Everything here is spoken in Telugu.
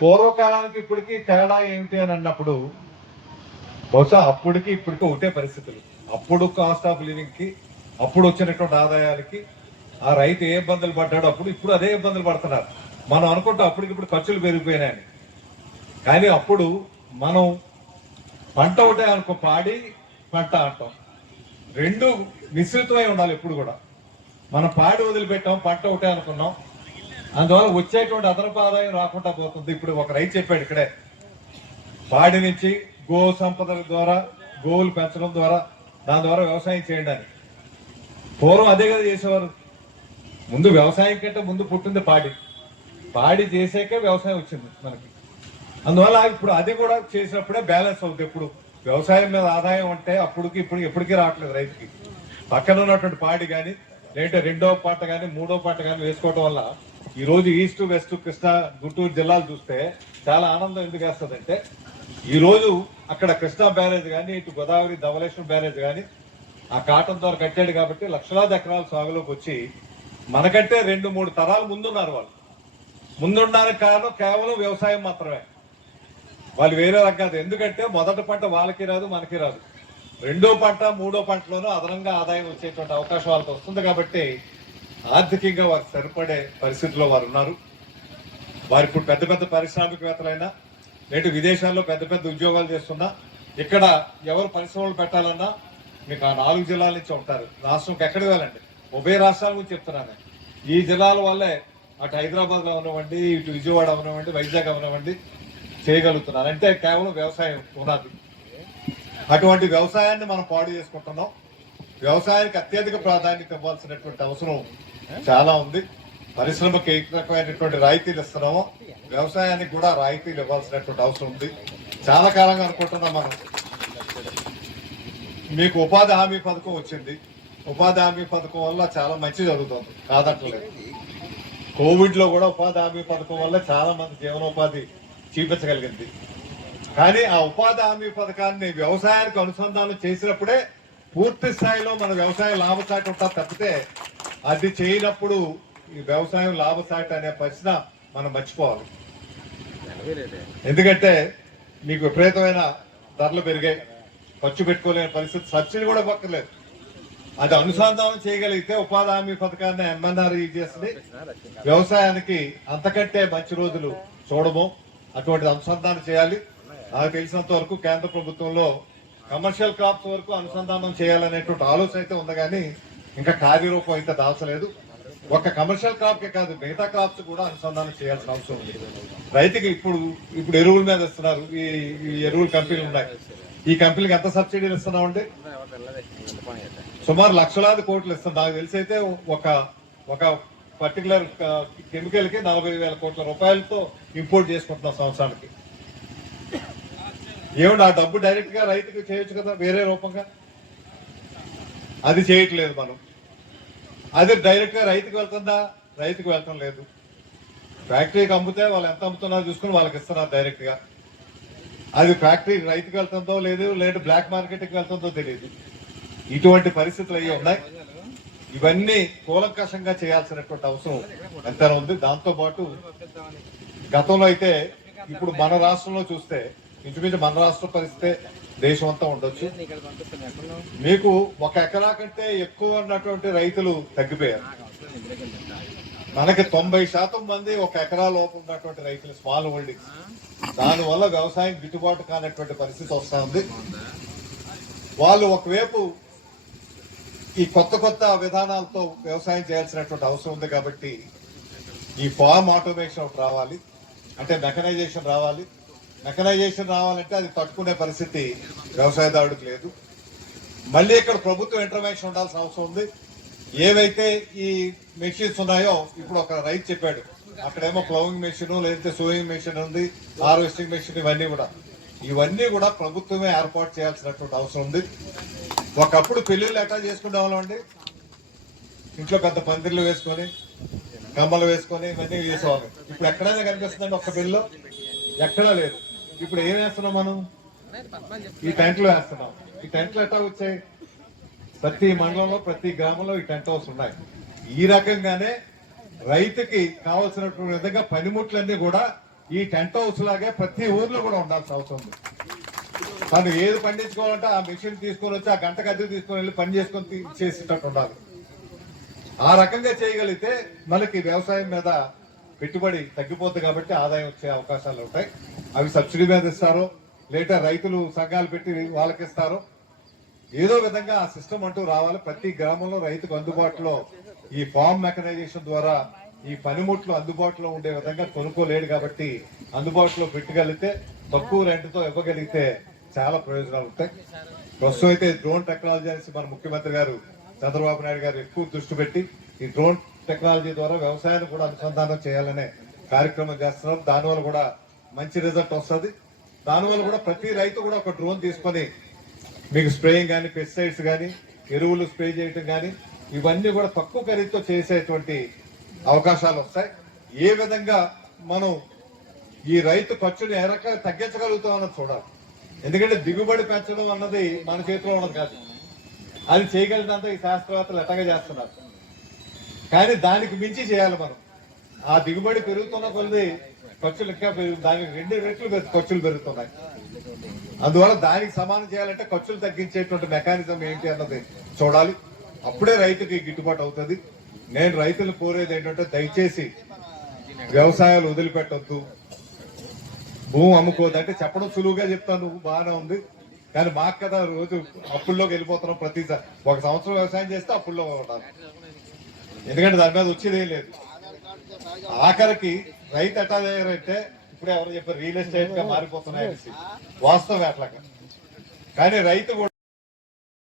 పూర్వకాలానికి ఇప్పటికి తేడా ఏమిటి అని అన్నప్పుడు బహుశా అప్పటికి ఇప్పటికి ఒకటే పరిస్థితులు. అప్పుడు కాస్ట్ ఆఫ్ లివింగ్కి అప్పుడు వచ్చినటువంటి ఆదాయాలకి ఆ రైతు ఏ ఇబ్బందులు పడ్డాడు అప్పుడు ఇప్పుడు అదే ఇబ్బందులు పడుతున్నారు. మనం అనుకుంటాం అప్పటికిప్పుడు ఖర్చులు పెరిగిపోయినాయని. కానీ అప్పుడు మనం పంట ఒకటే అనుకో పాడి పంట అంటాం. రెండు మిశ్రితమై ఉండాలి ఎప్పుడు కూడా. మనం పాడి వదిలిపెట్టాం పంట ఒకటే అనుకున్నాం. అందువల్ల వచ్చేటువంటి అదనపు ఆదాయం రాకుండా పోతుంది. ఇప్పుడు ఒక రైతు చెప్పాడు ఇక్కడే పాడి నుంచి గో సంపద ద్వారా గోవులు పెంచడం ద్వారా దాని ద్వారా వ్యవసాయం చేయడానికి పూర్వం అదే కదా చేసేవారు. ముందు వ్యవసాయం కంటే ముందు పుట్టింది పాడి. పాడి చేసాకే వ్యవసాయం వచ్చింది మనకి. అందువల్ల ఇప్పుడు అది కూడా చేసినప్పుడే బ్యాలెన్స్ అవుతుంది ఎప్పుడు వ్యవసాయం మీద ఆదాయం అంటే అప్పుడుకి ఇప్పుడు ఎప్పటికీ రావట్లేదు రైతుకి. పక్కన ఉన్నటువంటి పాడి కానీ లేదంటే రెండో పాట కానీ మూడో పాట కానీ వేసుకోవడం వల్ల ఈ రోజు ఈస్ట్ వెస్ట్ కృష్ణా గుంటూరు జిల్లాలు చూస్తే చాలా ఆనందం ఎందుకు వేస్తుందంటే ఈ రోజు అక్కడ కృష్ణా బ్యారేజ్ కానీ ఇటు గోదావరి ధవలేశ్వరం బ్యారేజ్ కానీ ఆ కాటన్ ద్వారా కట్టాడు కాబట్టి లక్షలాది ఎకరాల సాగులోకి వచ్చి మనకంటే రెండు మూడు తరాలు ముందున్నారు వాళ్ళు. ముందుండడానికి కారణం కేవలం వ్యవసాయం మాత్రమే. వాళ్ళు వేరే రకాదు ఎందుకంటే మొదటి పంట వాళ్ళకి రాదు మనకి రాదు. రెండో పంట మూడో పంటలోనూ అదనంగా ఆదాయం వచ్చేటువంటి అవకాశం వాళ్ళకి వస్తుంది కాబట్టి ఆర్థికంగా వారు సరిపడే పరిస్థితుల్లో వారు ఉన్నారు. వారు ఇప్పుడు పెద్ద పెద్ద పారిశ్రామికవేత్తలైనా నేటి విదేశాల్లో పెద్ద పెద్ద ఉద్యోగాలు చేస్తున్నా ఇక్కడ ఎవరు పరిశ్రమలు పెట్టాలన్నా మీకు ఆ నాలుగు జిల్లాల నుంచి ఉంటారు. రాష్ట్రంకి ఎక్కడికి వెళ్ళండి? ఉభయ రాష్ట్రాల గురించి చెప్తున్నాను ఈ జిల్లాల వల్లే అటు హైదరాబాద్లో అవనివ్వండి ఇటు విజయవాడ అవనివ్వండి వైజాగ్ అవనివ్వండి చేయగలుగుతున్నారు. అంటే కేవలం వ్యవసాయం ఉన్నది. అటువంటి వ్యవసాయాన్ని మనం పాడు చేసుకుంటున్నాం. వ్యవసాయానికి అత్యధిక ప్రాధాన్యత ఇవ్వాల్సినటువంటి అవసరం చాలా ఉంది. పరిశ్రమకి ఏ రకమైనటువంటి రాయితీలు ఇస్తున్నామో. వ్యవసాయానికి కూడా రాయితీలు ఇవ్వాల్సినటువంటి అవసరం ఉంది. చాలా కాలంగా అనుకుంటున్నాం మనం. మీకు ఉపాధి హామీ పథకం వచ్చింది. ఉపాధి హామీ పథకం వల్ల చాలా మంచి జరుగుతుంది. కాదట్లేదు కోవిడ్లో కూడా ఉపాధి హామీ పథకం వల్ల చాలా మంది జీవనోపాధి చూపించగలిగింది. కానీ ఆ ఉపాధి హామీ పథకాన్ని వ్యవసాయానికి అనుసంధానం చేసినప్పుడే పూర్తి స్థాయిలో మన వ్యవసాయం లాభసాటి ఉంటుంది తప్పితే అది చేయనప్పుడు ఈ వ్యవసాయం లాభసాటి అనే ప్రశ్న మనం మర్చిపోవాలి. ఎందుకంటే మీకు విపరీతమైన ధరలు పెరిగాయి ఖర్చు పెట్టుకోలేని పరిస్థితి సబ్సిడీ కూడా పక్కలేదు అది అనుసంధానం చేయగలిగితే ఉపాధి హామీ పథకాన్ని ఎంఎన్ఆర్ చేస్తుంది వ్యవసాయానికి అంతకంటే మంచి రోజులు చూడము. అటువంటిది అనుసంధానం చేయాలి. నాకు తెలిసినంత వరకు కేంద్ర ప్రభుత్వంలో కమర్షియల్ క్రాప్స్ వరకు అనుసంధానం చేయాలనేటువంటి ఆలోచన అయితే ఉంది కానీ ఇంకా కార్యరూపం అయితే దాల్చలేదు ఒక కమర్షియల్ క్రాప్కే కాదు మిగతా క్రాప్స్ కూడా అనుసంధానం చేయాల్సిన అవసరం ఉంది. రైతుకి ఇప్పుడు ఇప్పుడు ఎరువుల మీద ఇస్తున్నారు. ఈ ఈ ఎరువుల కంపెనీలు ఉన్నాయి. ఈ కంపెనీకి ఎంత సబ్సిడీలు ఇస్తున్నామండి సుమారు లక్షలాది కోట్లు ఇస్తుంది నాకు తెలిసి అయితే ఒక ఒక పర్టికులర్ కెమికల్కి నలభై వేల కోట్ల రూపాయలతో ఇంపోర్ట్ చేసుకుంటున్నాం సంవత్సరానికి. ఏమిటి ఆ డబ్బు డైరెక్ట్గా రైతుకి చేయొచ్చు కదా వేరే రూపంగా? అది చేయట్లేదు మనం. అది డైరెక్ట్గా రైతుకు వెళ్తుందా? రైతుకు వెళ్తాం లేదు. ఫ్యాక్టరీకి అమ్మితే వాళ్ళు ఎంత అమ్ముతున్నారో చూసుకుని వాళ్ళకి ఇస్తున్నారు డైరెక్ట్గా అది ఫ్యాక్టరీ రైతుకు వెళ్తుందో లేదు లేదు బ్లాక్ మార్కెట్కి వెళ్తుందో తెలియదు ఇటువంటి పరిస్థితులు అయ్యి ఉన్నాయి. ఇవన్నీ కూలంకషంగా చేయాల్సినటువంటి అవసరం ఎంత ఉంది. దాంతో పాటు గతంలో అయితే ఇప్పుడు మన రాష్ట్రంలో చూస్తే ఇంచుమించు మన రాష్ట్ర పరిస్థితే దేశం అంతా ఉండొచ్చు. మీకు ఒక ఎకరా కంటే ఎక్కువ ఉన్నటువంటి రైతులు తగ్గిపోయారు. మనకి తొంభై శాతం మంది ఒక ఎకరా లోపు ఉన్నటువంటి రైతులు స్మాల్ హోల్డింగ్స్. దానివల్ల వ్యవసాయం గిట్టుబాటు కానటువంటి పరిస్థితి వస్తా ఉంది వాళ్ళు ఒకవైపు ఈ కొత్త కొత్త విధానాలతో వ్యవసాయం చేయాల్సినటువంటి అవసరం ఉంది కాబట్టి ఈ ఫార్మ్ ఆటోమేషన్ రావాలి. అంటే మెకనైజేషన్ రావాలి. మెకనైజేషన్ రావాలంటే అది తట్టుకునే పరిస్థితి వ్యవసాయదారుడికి లేదు. మళ్ళీ ఇక్కడ ప్రభుత్వం ఇంటర్వెన్షన్ ఉండాల్సిన అవసరం ఉంది. ఏవైతే ఈ మెషిన్స్ ఉన్నాయో ఇప్పుడు ఒక రైతు చెప్పాడు అక్కడేమో ప్లౌవింగ్ మెషిన్ లేదంటే సోయింగ్ మెషిన్ ఉంది హార్వెస్టింగ్ మెషిన్ ఇవన్నీ కూడా. ఇవన్నీ కూడా ప్రభుత్వమే ఏర్పాటు చేయాల్సినటువంటి అవసరం ఉంది. ఒకప్పుడు పెళ్ళిళ్ళు ఎట్లా చేసుకునేవాళ్ళం అండి? ఇంట్లో పెద్ద పందిర్లు వేసుకొని కమ్మలు వేసుకొని ఇవన్నీ చేసేవాళ్ళం. ఇప్పుడు ఎక్కడైనా కనిపిస్తుందండి ఒక్క పెళ్ళిలో? ఎక్కడా లేదు. ఇప్పుడు ఏం వేస్తున్నాం మనం? ఈ టెంట్లు వేస్తున్నాం. ఈ టెంట్లు ఎట్లా వచ్చాయి? ప్రతి మండలంలో ప్రతి గ్రామంలో ఈ టెంట్ హౌస్ ఉన్నాయి. ఈ రకంగానే రైతుకి కావాల్సినటువంటి విధంగా పనిముట్లన్నీ కూడా ఈ టెంట్ హౌస్ లాగే ప్రతి ఊర్లో కూడా ఉండాల్సిన అవసరం ఉంది. తను ఏది పండించుకోవాలంటే ఆ మిషన్ తీసుకొని వచ్చి ఆ గంట గద్దె తీసుకొని వెళ్ళి పని చేసుకొని చేసేటట్టు ఉండాలి. ఆ రకంగా చేయగలిగితే మనకి వ్యవసాయం మీద పెట్టుబడి తగ్గిపోద్ది కాబట్టి ఆదాయం వచ్చే అవకాశాలు ఉంటాయి. అవి సబ్సిడీ మీద ఇస్తారు. లేదా రైతులు సంఘాలు పెట్టి వాళ్ళకి ఇస్తారు ఏదో విధంగా ఆ సిస్టమ్ అంటూ రావాలి. ప్రతి గ్రామంలో రైతుకు అందుబాటులో ఈ ఫామ్ మెకనైజేషన్ ద్వారా ఈ పనిముట్లు అందుబాటులో ఉండే విధంగా కొనుక్కోలేడు కాబట్టి అందుబాటులో పెట్టగలిగితే తక్కువ రెంట్తో ఇవ్వగలిగితే చాలా ప్రయోజనాలు ఉంటాయి. ప్రస్తుతం అయితే డ్రోన్ టెక్నాలజీ అనేసి మన ముఖ్యమంత్రి గారు చంద్రబాబు నాయుడు గారు ఎక్కువ దృష్టి పెట్టి ఈ డ్రోన్ టెక్నాలజీ ద్వారా వ్యవసాయాన్ని కూడా అనుసంధానం చేయాలనే కార్యక్రమం చేస్తున్నారు దానివల్ల కూడా మంచి రిజల్ట్ వస్తుంది. దానివల్ల కూడా ప్రతి రైతు కూడా ఒక డ్రోన్ తీసుకొని మీకు స్ప్రేయింగ్ కానీ పెస్టిసైడ్స్ కానీ ఎరువులు స్ప్రే చేయటం కానీ ఇవన్నీ కూడా తక్కువ ఖరీదుతో చేసేటువంటి అవకాశాలు వస్తాయి. ఏ విధంగా మనం ఈ రైతు ఖర్చుని ఏ రకంగా తగ్గించగలుగుతాం అన్నది చూడాలి. ఎందుకంటే దిగుబడి పెంచడం అన్నది మన చేతిలో ఉన్నది కాదు. అది చేయగలిగినంత ఈ శాస్త్రవేత్తలు ఎట్టగా చేస్తున్నారు. కానీ దానికి మించి చేయాలి మనం. ఆ దిగుబడి పెరుగుతున్న కొద్ది ఖర్చులు ఇంకా పెరుగు దానికి రెండు రెట్లు ఖర్చులు పెరుగుతున్నాయి. అందువల్ల దానికి సమానం చేయాలంటే ఖర్చులు తగ్గించేటువంటి మెకానిజం ఏంటి అన్నది చూడాలి. అప్పుడే రైతుకి గిట్టుబాటు అవుతుంది. నేను రైతులు కోరేది ఏంటంటే దయచేసి వ్యవసాయాలు వదిలిపెట్టొద్దు. భూమి అమ్ముకోదు అంటే చెప్పడం సులువుగా చెప్తాను. బాగానే ఉంది. కానీ మాకు కదా రోజు అప్పుల్లోకి వెళ్ళిపోతున్నాం ప్రతిసారి. ఒక సంవత్సరం వ్యవసాయం చేస్తే అప్పుల్లో ఉండాలి ఎందుకంటే దాని మీద వచ్చేదేం లేదు. ఆఖరికి రైతు ఎట్టా దగ్గరంటే ఇప్పుడే ఎవరు చెప్పారు రియల్ ఎస్టేట్గా మారిపోతున్నాయి వాస్తవం అట్లా కానీ రైతు కూడా